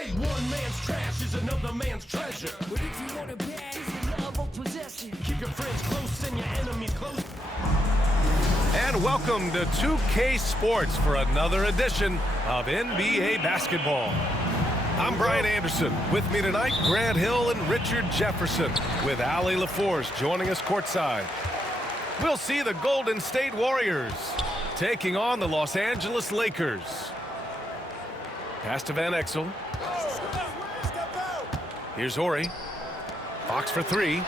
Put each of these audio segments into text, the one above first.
say one man's trash is another man's treasure. But if you want it bad, it's your love or possession. Keep your friends close and your enemies close. And welcome to 2K Sports for another edition of NBA basketball. I'm Brian Anderson. With me tonight, Grant Hill and Richard Jefferson, with Allie LaForce joining us courtside. We'll see the Golden State Warriors taking on the Los Angeles Lakers. Pass to Van Exel. Here's Horry. Fox for three.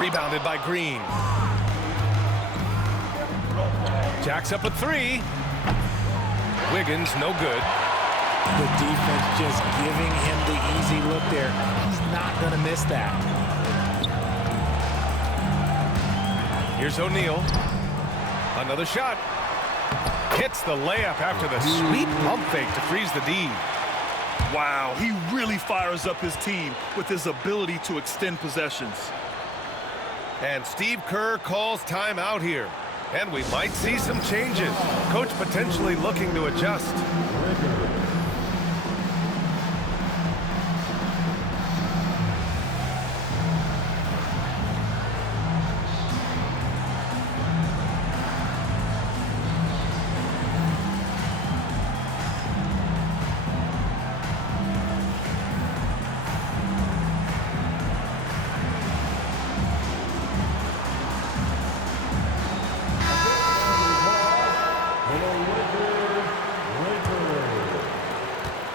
Rebounded by Green. Jacks up a three. Wiggins, no good. The defense just giving him the easy look there. He's not going to miss that. Here's O'Neal. Another shot. Hits the layup after the sweet pump fake to freeze the D. Wow, he really fires up his team with his ability to extend possessions. And Steve Kerr calls timeout here. And we might see some changes. Coach potentially looking to adjust.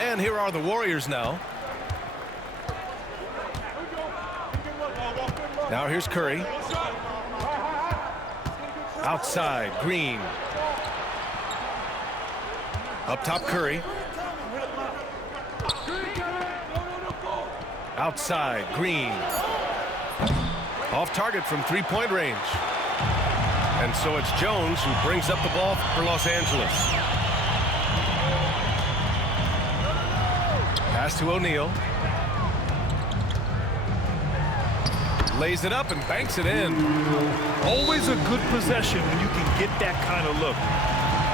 And here are the Warriors now. Now here's Curry. Outside, Green. Up top, Curry. Outside, Green. Off target from three-point range. And so it's Jones who brings up the ball for Los Angeles. Pass to O'Neal. Lays it up and banks it in. Always a good possession when you can get that kind of look.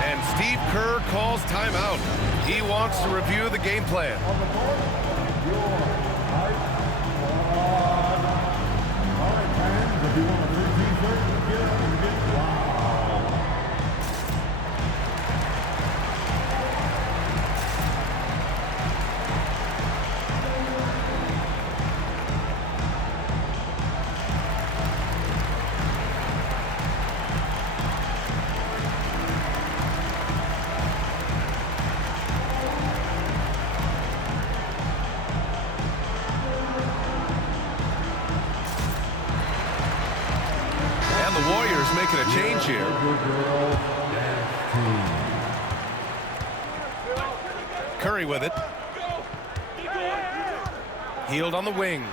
And Steve Kerr calls timeout. He wants to review the game plan. The Warriors making a change here. Curry with it. Healed on the wing.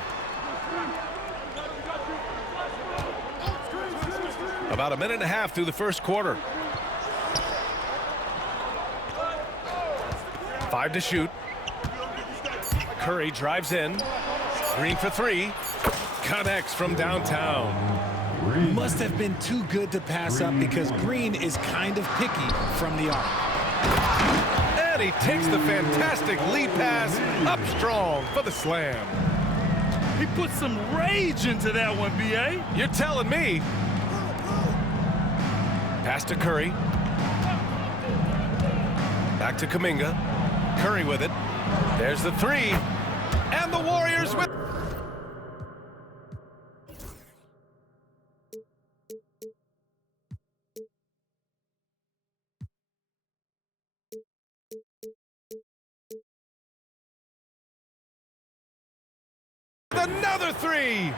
About a minute and a half through the first quarter. 5 to shoot. Curry drives in. Green for three. Connects from downtown. Must have been too good to pass up because Green is kind of picky from the arc. And he takes the fantastic lead pass up strong for the slam. He put some rage into that one, B.A. You're telling me. Pass to Curry. Back to Kuminga. Curry with it. There's the three. And the Warriors with... Another three.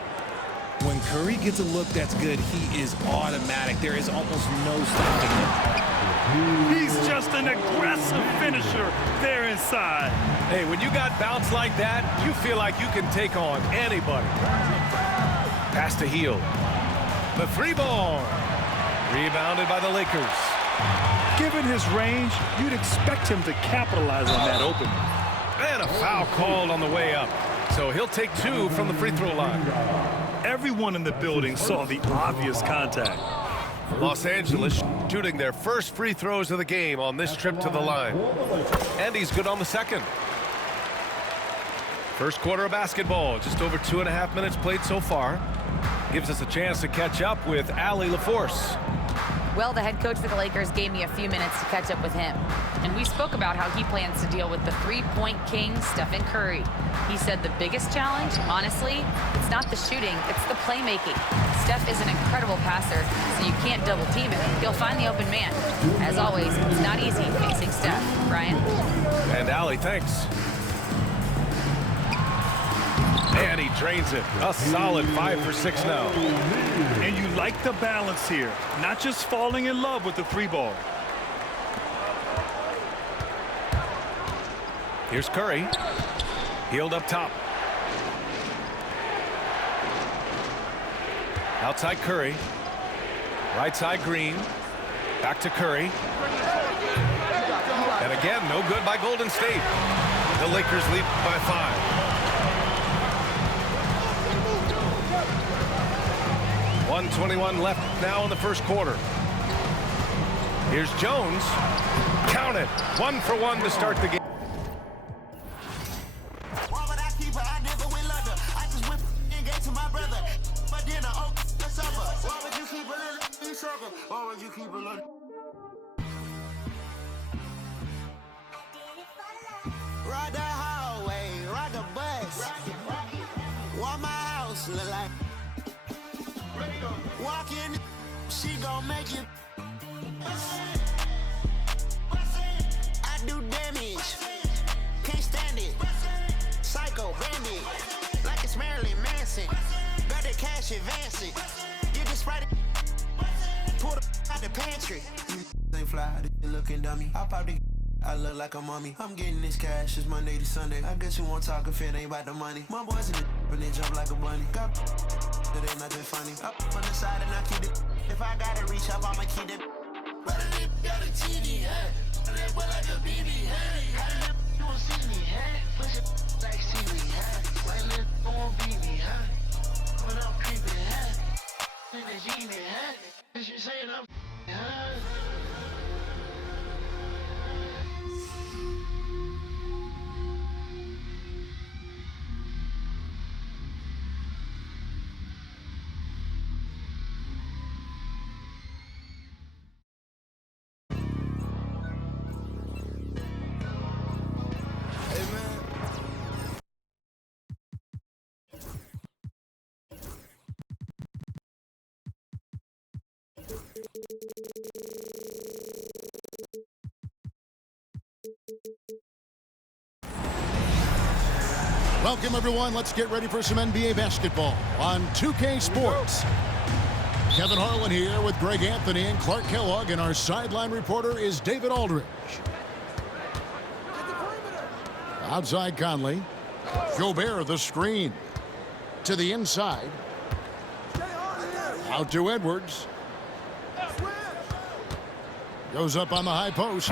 When Curry gets a look that's good, he is automatic. There is almost no stopping him. He's just an aggressive finisher there inside. Hey, when you got bounce like that, you feel like you can take on anybody. Pass to Hield. The three ball. Rebounded by the Lakers. Given his range, you'd expect him to capitalize on that opening. And a foul called on the way up. So he'll take two from the free throw line. Everyone in the building saw the obvious contact. Los Angeles shooting their first free throws of the game on this trip to the line. And he's good on the second. First quarter of basketball, just over 2.5 minutes played so far. Gives us a chance to catch up with Allie LaForce. Well, the head coach for the Lakers gave me a few minutes to catch up with him. And we spoke about how he plans to deal with the three-point king, Stephen Curry. He said the biggest challenge, honestly, it's not the shooting, it's the playmaking. Steph is an incredible passer, so you can't double team him. He'll find the open man. As always, it's not easy facing Steph. Brian? And Allie, thanks. And he drains it. A solid 5 for 6 now. And you like the balance here, not just falling in love with the three ball. Here's Curry. Healed up top. Outside Curry. Right side Green. Back to Curry. And again, no good by Golden State. The Lakers lead by 5. 1:21 left now in the first quarter. Here's Jones. Count it. 1 for 1 to start the game. Ride the hallway, ride the bus. What my house look like? Walk in, she gon' make you. I do damage, can't stand it. Psycho bandit, like it's Marilyn Manson. Got the cash advancing. Get this right, pull the out the pantry. They fly, they looking dummy. I pop the. I look like a mummy. I'm getting this cash, it's Monday to Sunday. I guess you won't talk if it ain't about the money. My boys in the and they jump like a bunny. Got that ain't nothing funny. Up on the side and I keep it. If I gotta reach up, I'ma keep it. But I got a TV, huh? That boy like a BB, huh? You won't see me, huh? Push it like seaweed, huh? Why little won't beat me, huh? When I'm creeping, huh? In the genie, huh? Cause you saying I'm, huh? Welcome, everyone. Let's get ready for some NBA basketball on 2K Sports. Kevin Harlan here with Greg Anthony and Clark Kellogg, and our sideline reporter is David Aldridge. Outside Conley. Gobert, the screen. To the inside. Out to Edwards. Goes up on the high post.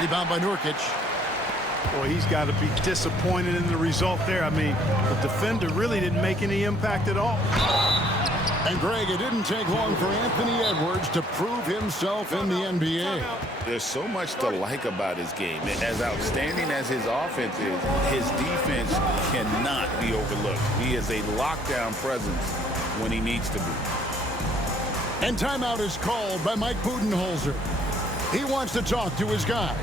Rebound by Nurkic. Boy, he's got to be disappointed in the result there. I mean, the defender really didn't make any impact at all. And Greg, it didn't take long for Anthony Edwards to prove himself in the NBA. There's so much to like about his game. As outstanding as his offense is, his defense cannot be overlooked. He is a lockdown presence when he needs to be. And timeout is called by Mike Budenholzer. He wants to talk to his guys.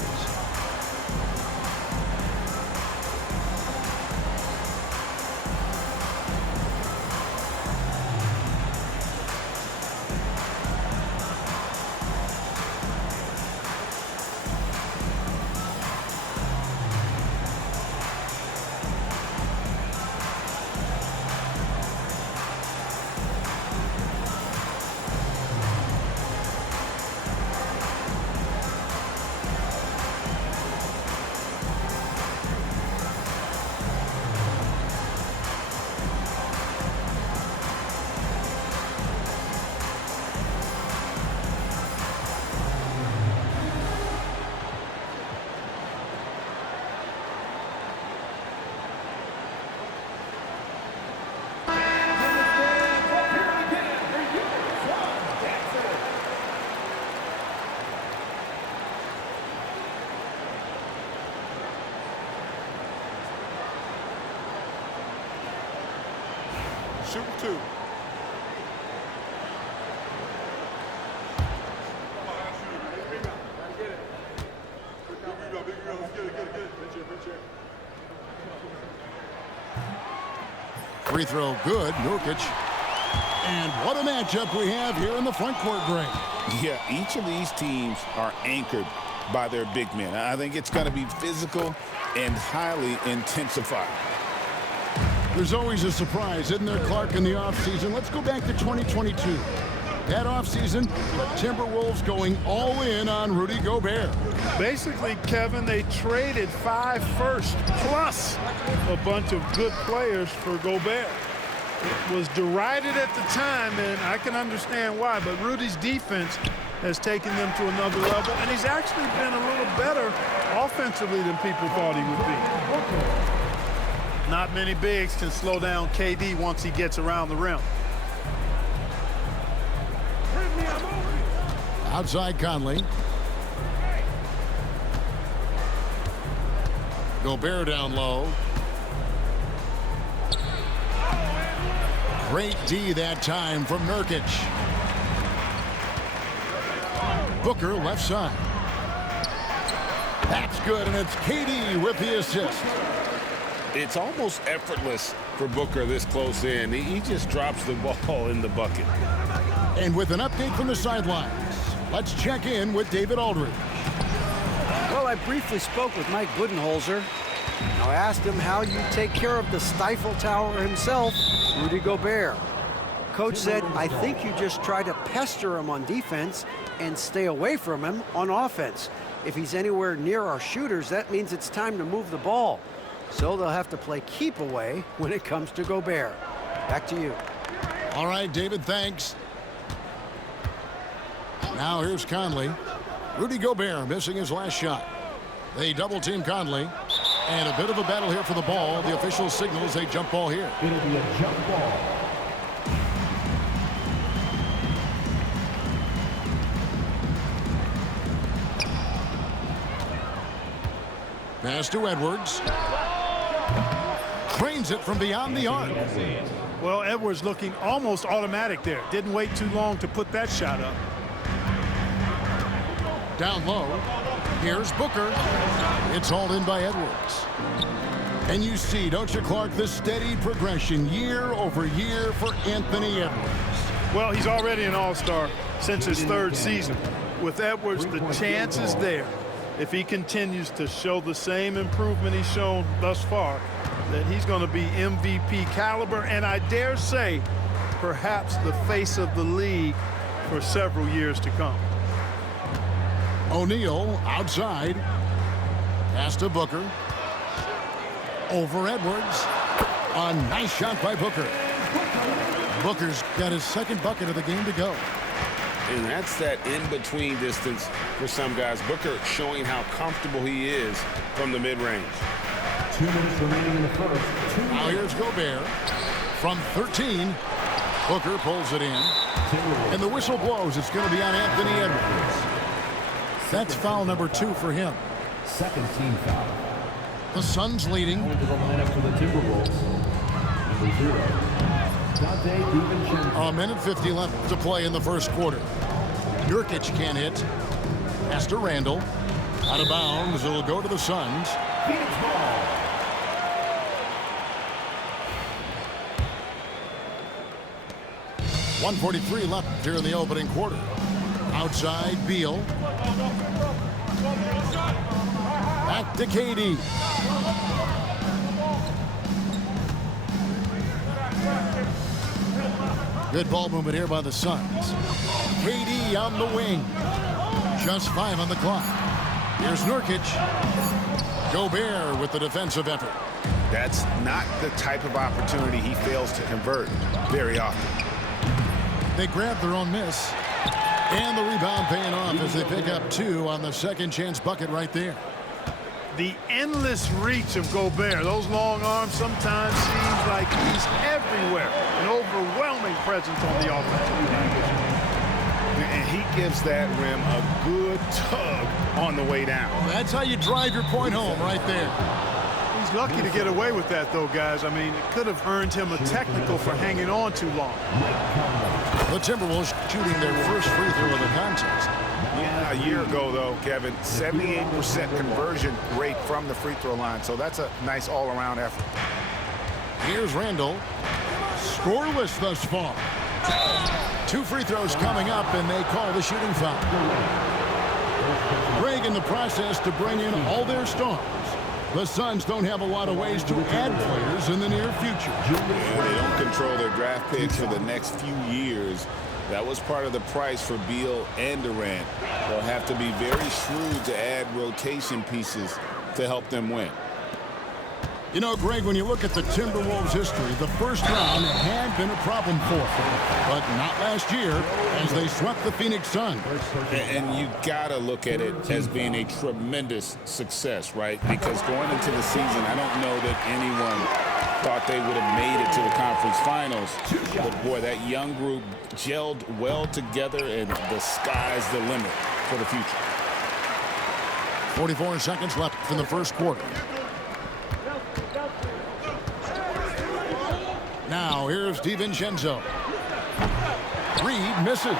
Shoot 2. Free throw good, Nurkic. And what a matchup we have here in the front court, Greg. Yeah, each of these teams are anchored by their big men. I think it's going to be physical and highly intensified. There's always a surprise, isn't there, Clark, in the offseason? Let's go back to 2022. That offseason, the Timberwolves going all in on Rudy Gobert. Basically, Kevin, they traded 5 firsts plus a bunch of good players for Gobert. It was derided at the time, and I can understand why, but Rudy's defense has taken them to another level, and he's actually been a little better offensively than people thought he would be. Not many bigs can slow down KD once he gets around the rim. Outside Conley. Gobert down low. Great D that time from Nurkic. Booker left side. That's good, and it's KD with the assist. It's almost effortless for Booker this close in. He just drops the ball in the bucket. And with an update from the sidelines, let's check in with David Aldridge. Well, I briefly spoke with Mike Budenholzer. I asked him how you take care of the Stifle Tower himself, Rudy Gobert. Coach said, I think you just try to pester him on defense and stay away from him on offense. If he's anywhere near our shooters, that means it's time to move the ball. So they'll have to play keep away when it comes to Gobert. Back to you. All right, David, thanks. Now here's Conley. Rudy Gobert missing his last shot. They double-team Conley. And a bit of a battle here for the ball. The official signals a jump ball here. It'll be a jump ball. Pass to Edwards. Cranes it from beyond the arc. Well, Edwards looking almost automatic there. Didn't wait too long to put that shot up. Down low. Here's Booker. It's hauled in by Edwards. And you see, don't you, Clark, the steady progression year over year for Anthony Edwards. Well, he's already an all-star since his 3rd season. With Edwards, the chance is there, if he continues to show the same improvement he's shown thus far, that he's going to be MVP caliber, and I dare say, perhaps the face of the league for several years to come. O'Neal outside. Pass to Booker. Over Edwards. A nice shot by Booker. Booker's got his 2nd bucket of the game to go. And that's that in-between distance for some guys. Booker showing how comfortable he is from the mid-range. 2 minutes remaining in the first. Now here's Gobert. From 13, Booker pulls it in. And the whistle blows. It's going to be on Anthony Edwards. That's foul number 2 for him. 2nd team foul. The Suns leading. Into the lineup for the Timberwolves. Number 0. Dante DiVincenzo. A minute 50 left to play in the first quarter. Nurkic can't hit. Pass to Randall. Out of bounds. It'll go to the Suns. Phoenix ball. .143 left here in the opening quarter. Outside, Beal. Back to KD. Good ball movement here by the Suns. KD on the wing. Just 5 on the clock. Here's Nurkic. Gobert with the defensive effort. That's not the type of opportunity he fails to convert very often. They grab their own miss. And the rebound paying off as they pick up 2 on the second chance bucket right there. The endless reach of Gobert. Those long arms sometimes seems like he's everywhere. An overwhelming presence on the offensive end. And he gives that rim a good tug on the way down. That's how you drive your point home right there. He's He's lucky to get away with that, though, guys. I mean, it could have earned him a technical for hanging on too long. The Timberwolves shooting their first free throw of the contest. Yeah, a year ago, though, Kevin, 78% conversion rate from the free throw line. So that's a nice all-around effort. Here's Randall. Scoreless thus far. 2 free throws coming up, and they call the shooting foul. Greg in the process to bring in all their stars. The Suns don't have a lot of ways to add players in the near future. Yeah, they don't control their draft picks for the next few years. That was part of the price for Beal and Durant. They'll have to be very shrewd to add rotation pieces to help them win. You know, Greg, when you look at the Timberwolves' history, the first round had been a problem for them, but not last year as they swept the Phoenix Suns. And you gotta look at it as being a tremendous success, right? Because going into the season, I don't know that anyone thought they would have made it to the conference finals. But boy, that young group gelled well together, and the sky's the limit for the future. 44 seconds left in the first quarter. Now here's DiVincenzo. Reed misses.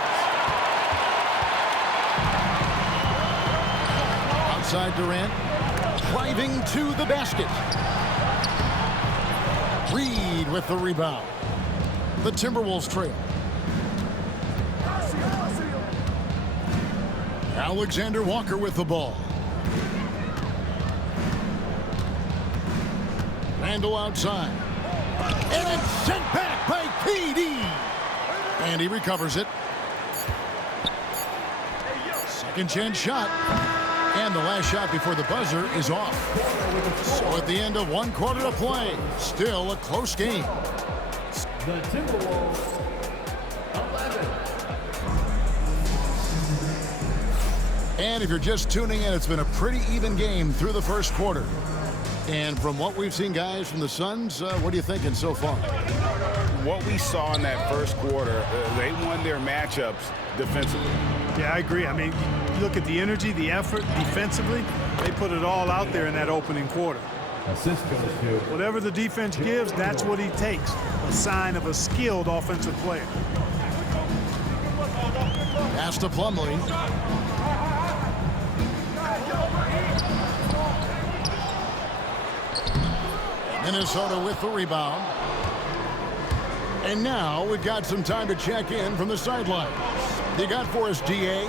Outside Durant. Driving to the basket. Reed with the rebound. The Timberwolves trail. Alexander Walker with the ball. Randall outside. And it's sent back by KD. And he recovers it. Second chance shot. And the last shot before the buzzer is off. So at the end of 1 quarter of play, still a close game. The Timberwolves, 11. And if you're just tuning in, it's been a pretty even game through the first quarter. And from what we've seen, guys, from the Suns, what are you thinking so far? What we saw in that first quarter, they won their matchups defensively. Yeah, I agree. I mean, you look at the energy, the effort defensively, they put it all out there in that opening quarter. Assist goes to Whatever the defense gives, that's what he takes. A sign of a skilled offensive player. Pass to Plumlee. Minnesota with the rebound. And now we've got some time to check in from the sidelines. You got for us, DA?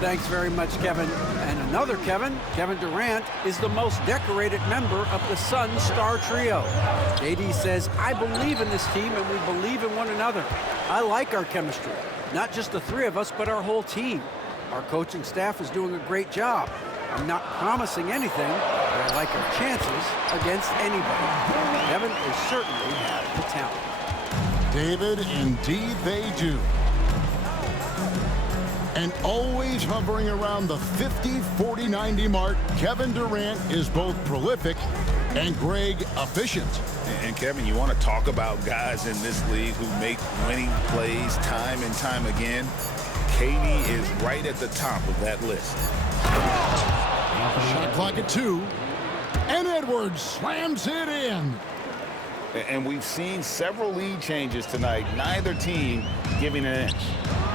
Thanks very much, Kevin. And another Kevin, Kevin Durant, is the most decorated member of the Suns star trio. JD says, I believe in this team and we believe in one another. I like our chemistry. Not just the three of us, but our whole team. Our coaching staff is doing a great job. I'm not promising anything, but I like our chances against anybody. Kevin, they certainly have the talent. David, indeed they do. And always hovering around the 50, 40, 90 mark, Kevin Durant is both prolific and Greg efficient. And Kevin, you want to talk about guys in this league who make winning plays time and time again? KD is right at the top of that list. Shot clock at 2. And Edwards slams it in. And we've seen several lead changes tonight, neither team giving an inch.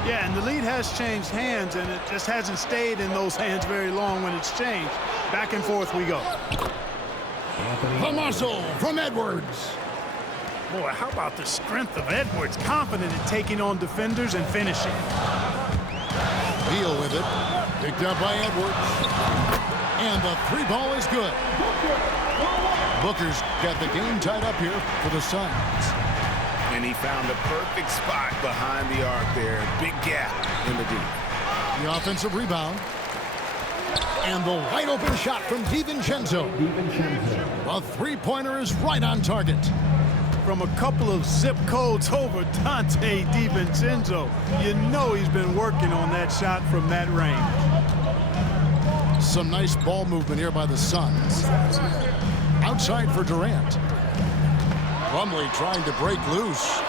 Yeah, and the lead has changed hands, and it just hasn't stayed in those hands very long when it's changed. Back and forth we go. The muscle from Edwards. Boy, how about the strength of Edwards? Confident in taking on defenders and finishing. Beal with it. Picked up by Edwards. And the 3 ball is good. Booker's got the game tied up here for the Suns. And he found the perfect spot behind the arc there. Big gap in the D. The offensive rebound. And the wide open shot from DiVincenzo. A 3-pointer is right on target. From a couple of zip codes over Dante DiVincenzo, you know he's been working on that shot from that range. Some nice ball movement here by the Suns. Outside for Durant. Plumlee trying to break loose.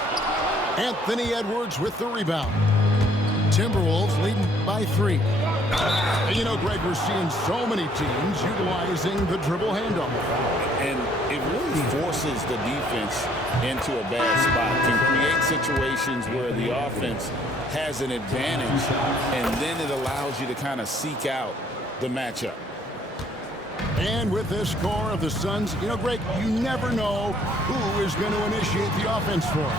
Anthony Edwards with the rebound. Timberwolves leading by 3. And you know, Greg, we're seeing so many teams utilizing the dribble handoff. And it really forces the defense into a bad spot, can create situations where the offense has an advantage, and then it allows you to kind of seek out the matchup. And with this score of the Suns, you know, Greg, you never know who is going to initiate the offense for them.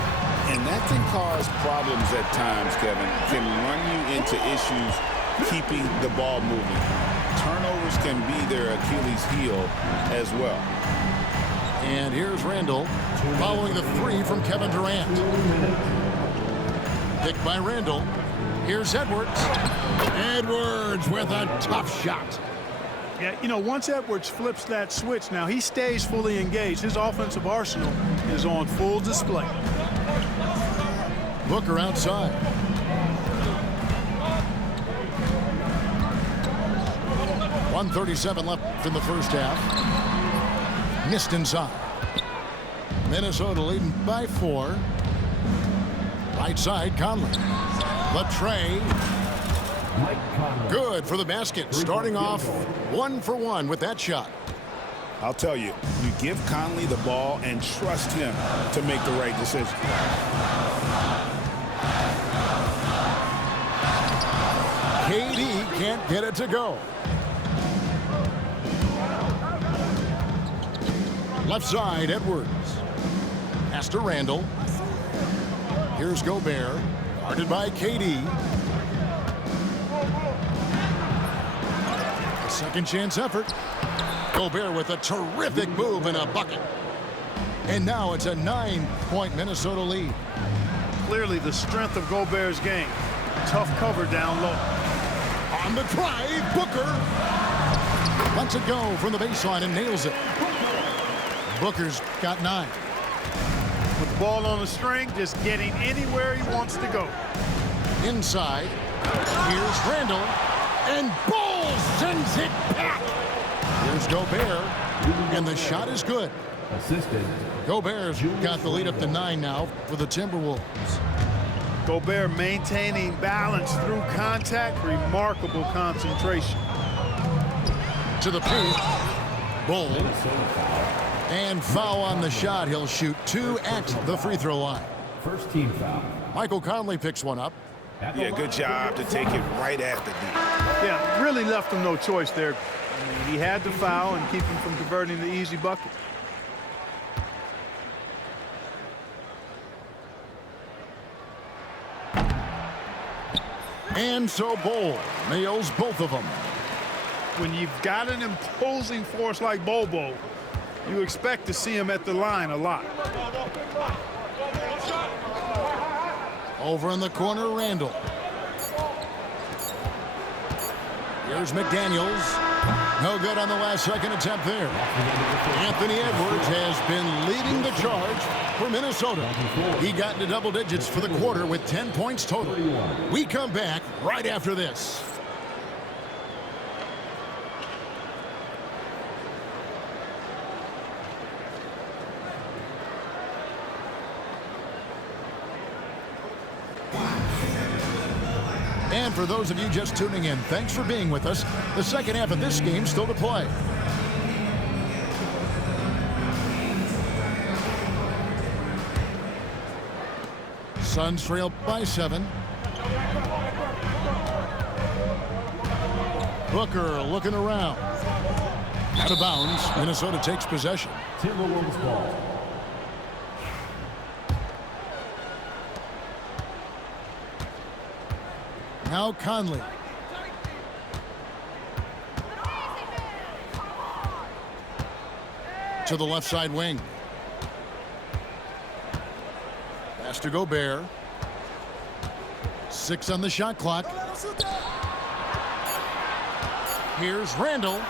And that can cause problems at times, Kevin. Can run you into issues keeping the ball moving. Turnovers can be their Achilles heel as well. And here's Randall following the three from Kevin Durant. Picked by Randall. Here's Edwards. Edwards with a tough shot. Yeah, you know, once Edwards flips that switch, now he stays fully engaged. His offensive arsenal is on full display. Booker outside. .137 left in the first half. Missed inside. Minnesota leading by 4. Right side, Conley. Latrey. Good for the basket. Starting off 1 for 1 with that shot. I'll tell you, you give Conley the ball and trust him to make the right decision. KD can't get it to go. Left side, Edwards. Pass to Randall. Here's Gobert. Guarded by KD. A second chance effort. Gobert with a terrific move and a bucket. And now it's a 9-point Minnesota lead. Clearly the strength of Gobert's game. Tough cover down low. On the drive, Booker. Lets it go from the baseline and nails it. Booker's got 9. With the ball on the string, just getting anywhere he wants to go. Inside. Here's Randall. And Ball sends it back. Here's Gobert. And the shot is good. Assistant. Gobert's got the lead up to 9 now for the Timberwolves. Gobert maintaining balance through contact. Remarkable concentration. To the paint. Bull. And foul on the shot. He'll shoot 2 at the free throw line. First team foul. Michael Conley picks one up. Yeah, good job to take it right at the D. Yeah, really left him no choice there. I mean, he had to foul and keep him from converting the easy bucket. And so Bol nails both of them. When you've got an imposing force like Bobo, you expect to see him at the line a lot. Over in the corner, Randall. Here's McDaniels. No good on the last second attempt there. Anthony Edwards has been leading the charge for Minnesota. He got into double digits for the quarter with 10 points total. We come back right after this. And for those of you just tuning in, thanks for being with us. The second half of this game still to play. Suns trail by 7. Booker looking around. Out of bounds. Minnesota takes possession. Timberwolves ball. Now Conley. To the left side wing. Pass to Gobert. 6 on the shot clock. Here's Randall.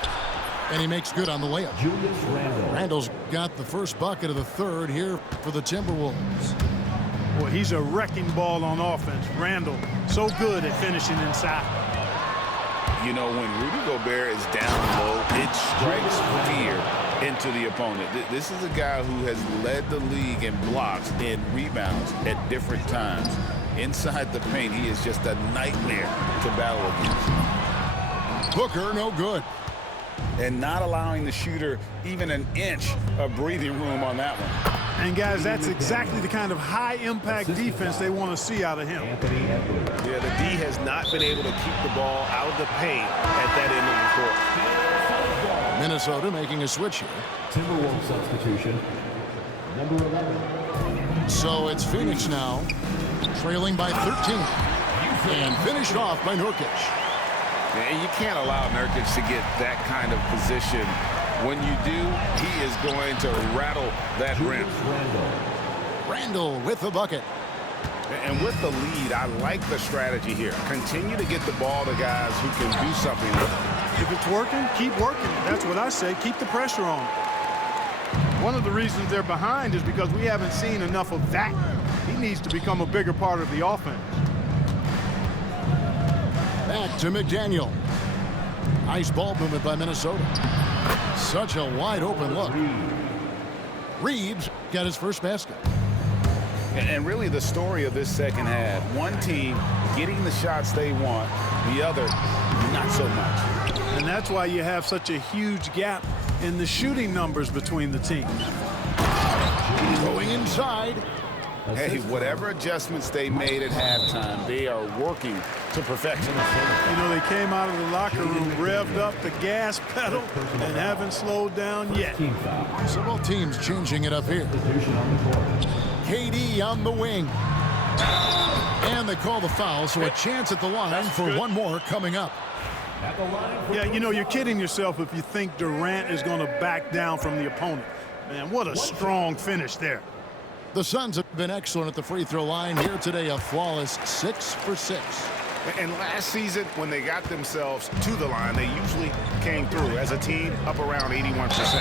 And he makes good on the layup. Julius Randle. Randall's got the first bucket of the third here for the Timberwolves. Boy, he's a wrecking ball on offense. Randall, so good at finishing inside. You know, when Rudy Gobert is down low, it strikes fear into the opponent. This is a guy who has led the league in blocks and rebounds at different times. Inside the paint, he is just a nightmare to battle against. Booker, no good. And not allowing the shooter even an inch of breathing room on that one. And guys, that's exactly the kind of high-impact defense they want to see out of him. Yeah, the D has not been able to keep the ball out of the paint at that end of the court. Minnesota making a switch here. Timberwolves substitution. Number 11. So it's Phoenix now, trailing by 13. And finished off by Nurkic. And you can't allow Nurkic to get that kind of position. When you do, he is going to rattle that rim. Randall with the bucket. And with the lead, I like the strategy here. Continue to get the ball to guys who can do something with it. If it's working, keep working. That's what I say. Keep the pressure on. One of the reasons they're behind is because we haven't seen enough of that. He needs to become a bigger part of the offense. Back to McDaniel. Nice ball movement by Minnesota. Such a wide open look. Reeves got his first basket. And really the story of this second half, one team getting the shots they want, the other not so much. And that's why you have such a huge gap in the shooting numbers between the teams. Going inside. Hey, whatever adjustments they made at halftime, they are working to perfection. You know, they came out of the locker room, revved up the gas pedal, and haven't slowed down yet. Several teams changing it up here. KD on the wing. And they call the foul, so a chance at the line for one more coming up. Yeah, you know, you're kidding yourself if you think Durant is going to back down from the opponent. Man, what a strong finish there. The Suns have been excellent at the free throw line here today, a flawless 6 for 6. And last season, when they got themselves to the line, they usually came through as a team up around 81%.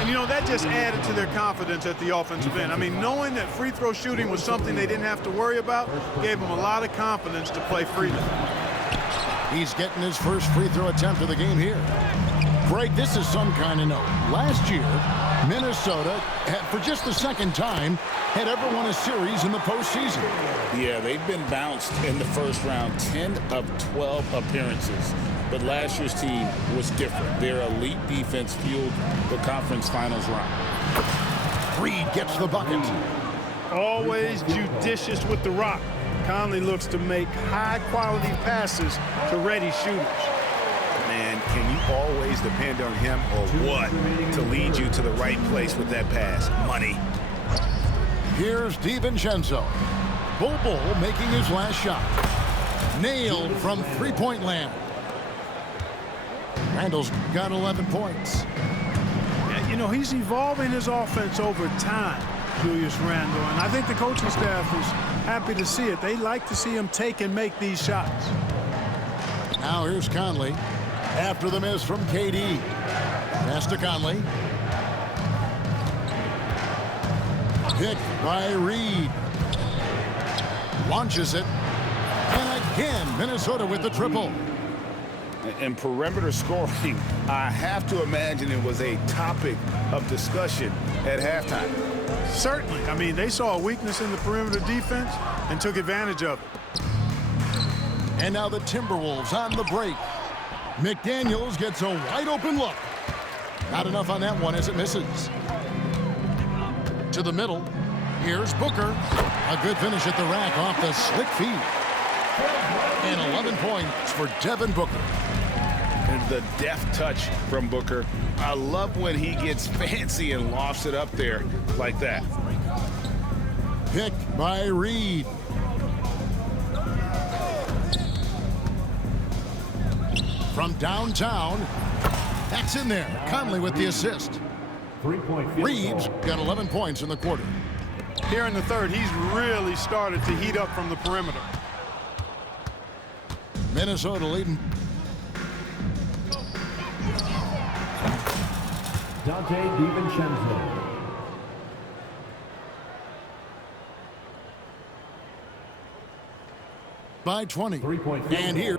And, you know, that just added to their confidence at the offensive end. I mean, knowing that free throw shooting was something they didn't have to worry about gave them a lot of confidence to play freely. He's getting his first free throw attempt of the game here. Greg, this is some kind of note. Last year, Minnesota, for just the second time, had ever won a series in the postseason. Yeah, they've been bounced in the first round, 10 of 12 appearances. But last year's team was different. Their elite defense fueled the conference finals run. Reed gets the bucket. Always judicious with the rock. Conley looks to make high-quality passes to ready shooters. Man, can you always depend on him or what to lead you to the right place with that pass? Money. Here's DiVincenzo. Bobo making his last shot. Nailed from three-point land. Randall's got 11 points. You know, he's evolving his offense over time, Julius Randle, and I think the coaching staff is happy to see it. They like to see him take and make these shots. Now here's Conley. After the miss from KD. Pass to Conley. Picked by Reed. Launches it. And again, Minnesota with the triple. And perimeter scoring, I have to imagine it was a topic of discussion at halftime. Certainly. I mean, they saw a weakness in the perimeter defense and took advantage of it. And now the Timberwolves on the break. McDaniels gets a wide open look. Not enough on that one as it misses. To the middle. Here's Booker. A good finish at the rack off the slick feed. And 11 points for Devin Booker. And the deft touch from Booker. I love when he gets fancy and lofts it up there like that. Picked by Reed. From downtown, that's in there. Conley with the assist. Reeves got 11 points in the quarter. Here in the third, he's really started to heat up from the perimeter. Minnesota leading. Dante DiVincenzo. By 20. And here.